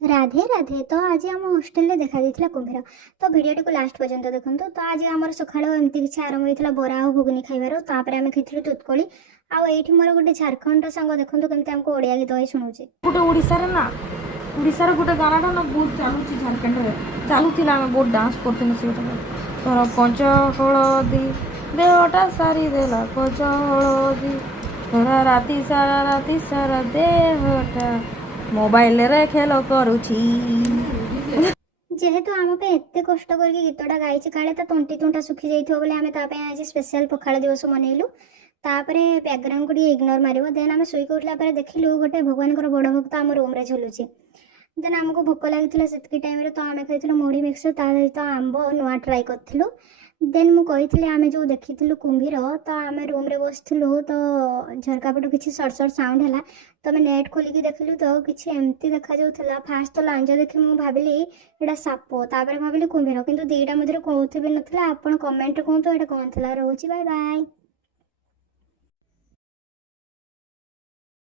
राधे राधे। तो आज आम हॉस्टेल देखा जाइए कुंभीर। तो भिडियो को लास्ट पर्यंत देखो। तो आज आम सका एमती किसी आरंभ होता बरा और घुगुनी खाइबार। तापर आम खाई तुतकोली। आईठी मोर गोटे झारखंड सांग देखो केमती आमको ओडिया गीत ही शुणाऊे। गोटे ओडिशार ना ओडिशार गोटे गानाटा ना बहुत चलुची झारखंड रे चलुला आम बहुत डांस करते से तोर कंच हलदी देहटा सारी देला कंच हलदी तोरा राति सारा देहटा मोबाइल रे खेल करुची। जेहेतु आम एत कष्ट करके गीतटा गाई काले तंटी तुंटा सुखी जाइए बोले आम आज स्पेशल पखाड़ दिवस मनइलु। तापरे बैकग्राउंड को इग्नोर मार देन आम शुक उठला देखिलु गोटे भगवान बड़ भक्त आम रूम रे झुलुची। देन आमको भोक लगी से टाइम तो आम खाई मुढ़ी मिक्सर ता सहित आंब नुआ ट्राए करूँ। देन मुझे आम जो देखी कुंभीर तो आम रूम रे बसलु तो झरका पटू किसी सर्ट सर्ट साउंड है। तो आम नेट खोलिकी देखिलु तो किसी एमती देखा जाऊला। फास्ट तो लांज देखी मुझे भाविली एटा साप तापर भाविली कुंभीर किंतु दीटा मध्य कौन भी नाला। आप कमेंट कहतु एटा कौन थी। रोचे बाय बाय।